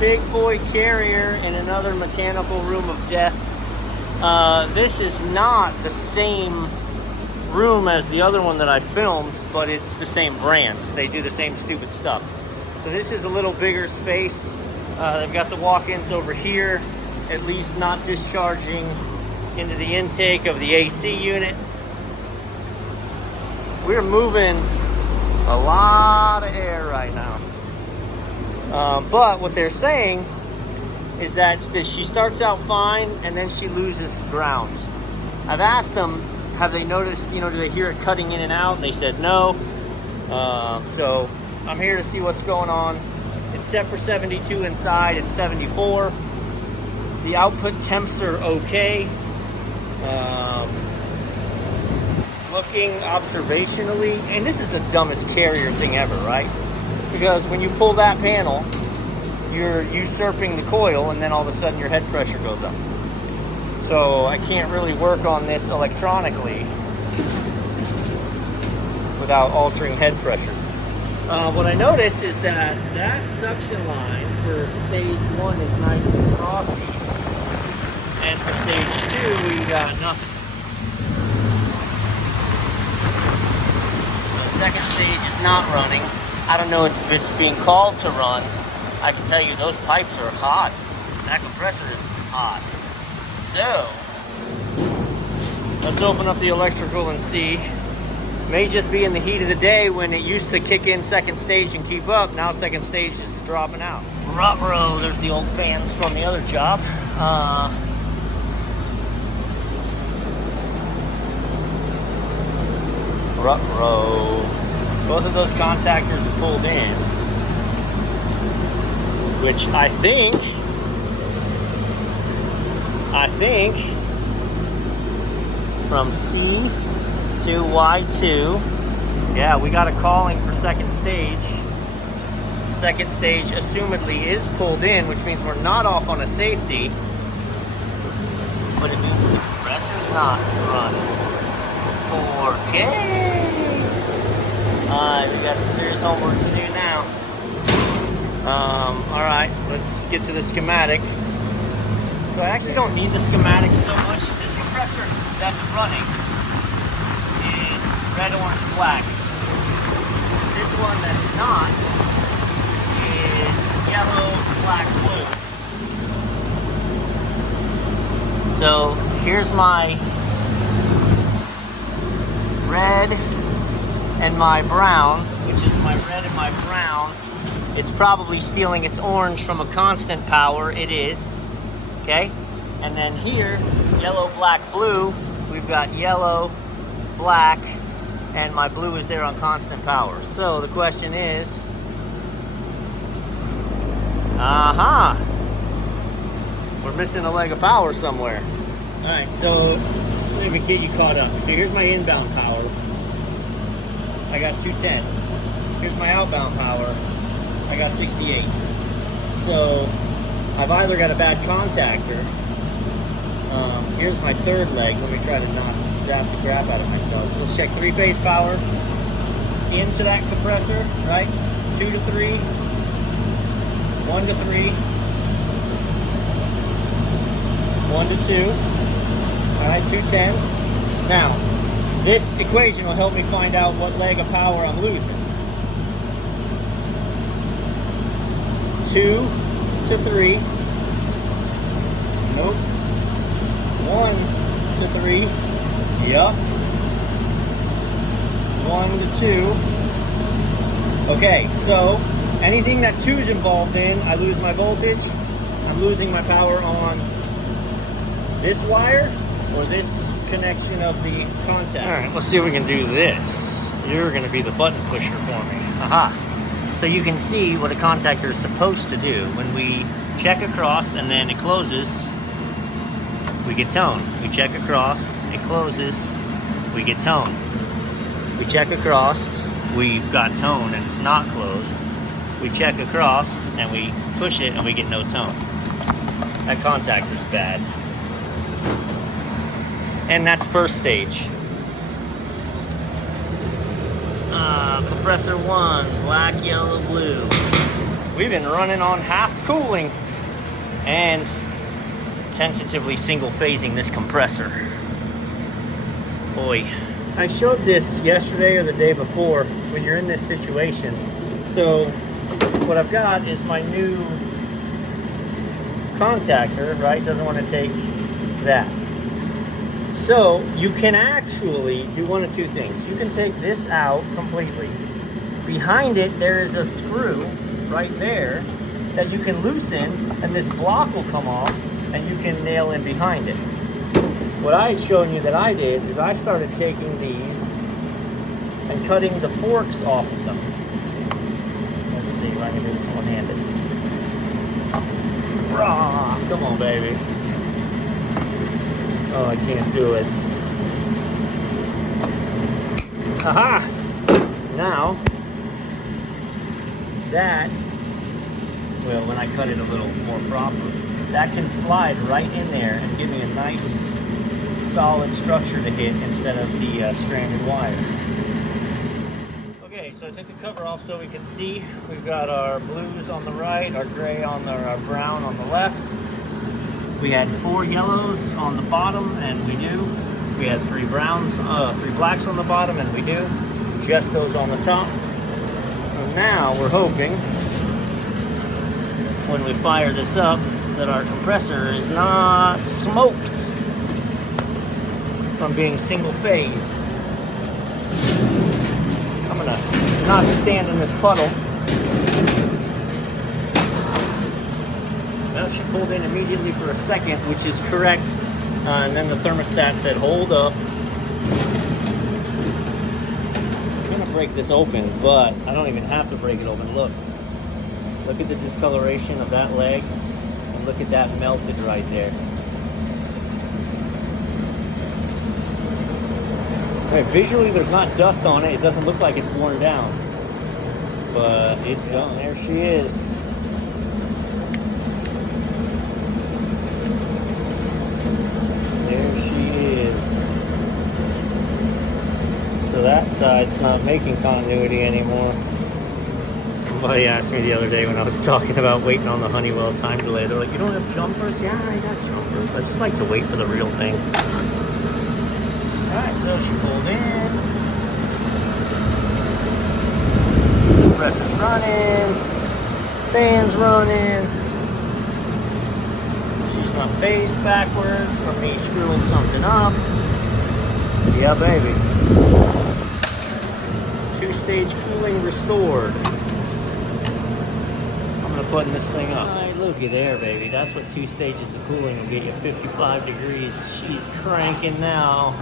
big boy carrier in another mechanical room of death. This is not the same room as the other one that I filmed, but it's the same brands. They do the same stupid stuff. So this is a little bigger space. They've got the walk-ins over here, at least not discharging into the intake of the AC unit. We're moving a lot of air right now. But what they're saying is that she starts out fine and then she loses ground. I've asked them, have they noticed, do they hear it cutting in and out? And they said no. So I'm here to see what's going on. It's set for 72 inside and 74. The output temps are okay. Looking observationally, and this is the dumbest carrier thing ever, right? Because when you pull that panel, you're usurping the coil, and then all of a sudden your head pressure goes up. So I can't really work on this electronically without altering head pressure. What I notice is that suction line for stage 1 is nice and frosty, and for stage 2 we got nothing. So second stage is not running. I don't know if it's being called to run. I can tell you those pipes are hot. That compressor is hot. So let's open up the electrical and see. May just be in the heat of the day when it used to kick in second stage and keep up. Now second stage is dropping out. Ruh-roh, there's the old fans from the other job. Ruh-roh. Both of those contactors are pulled in, which I think from C to Y2, yeah, we got a calling for second stage. Second stage assumedly is pulled in, which means we're not off on a safety, but it means the compressor's not running. 4K. We got some serious homework to do now. All right, let's get to the schematic. So I actually don't need the schematic so much. This compressor that's running is red, orange, black. This one that's not is yellow, black, blue. So here's my red and my brown, which is my red and my brown. It's probably stealing its orange from a constant power. It is. Okay? And then here, yellow, black, blue, we've got yellow, black, and my blue is there on constant power. So the question is, we're missing a leg of power somewhere. All right, so let me get you caught up. So here's my inbound power. I got 210. Here's my outbound power. I got 68. So I've either got a bad contactor. Here's my third leg. Let me try to not zap the crap out of myself. So let's check 3-phase power into that compressor, right? 2 to 3, 1 to 3, 1 to 2. All right, 210. Now, this equation will help me find out what leg of power I'm losing. 2 to 3. Nope. 1 to 3. Yup. 1 to 2. Okay, so anything that 2 is involved in, I lose my voltage. I'm losing my power on this wire or this connection of the contact. All right, let's see if we can do this. You're going to be the button pusher for me. Aha. So you can see what a contactor is supposed to do. When we check across and then it closes, we get tone. We check across, it closes, we get tone. We check across, we've got tone and it's not closed. We check across and we push it and we get no tone. That contactor's bad. And that's first stage. Compressor 1, black, yellow, blue. we've been running on half cooling and tentatively single phasing this compressor. Boy, I showed this yesterday or the day before when you're in this situation. So what I've got is my new contactor, right? Doesn't want to take that. So you can actually do one of two things. You can take this out completely. Behind it, there is a screw right there that you can loosen, and this block will come off, and you can nail in behind it. What I had shown you that I did is I started taking these and cutting the forks off of them. Let's see if I can do this one-handed. Come on, baby. Oh, I can't do it. Haha! Now, that, well, when I cut it a little more proper, that can slide right in there and give me a nice solid structure to hit instead of the stranded wire. Okay, so I took the cover off so we can see. We've got our blues on the right, our gray on the, our brown on the left. We had 4 yellows on the bottom, and we do. We had 3 browns, 3 blacks on the bottom, and we do. Just those on the top. And now we're hoping, when we fire this up, that our compressor is not smoked from being single phased. I'm gonna not stand in this puddle. Well, she pulled in immediately for a second, which is correct. And then the thermostat said, hold up. I'm gonna break this open, but I don't even have to break it open. Look at the discoloration of that leg, and look at that melted right there. Okay, visually there's not dust on it. It doesn't look like it's worn down, but it's done. There she is. So that side's not making continuity anymore. Somebody asked me the other day when I was talking about waiting on the Honeywell time delay. They're like, you don't have jumpers? Yeah, I got jumpers. I just like to wait for the real thing. Alright, so she pulled in. Compressor's running. Fan's running. She's not phased backwards from me screwing something up. Yeah, baby. 2-stage cooling restored. I'm gonna put this thing up. Alright, looky there, baby. That's what 2 stages of cooling will get you. 55 degrees. She's cranking now.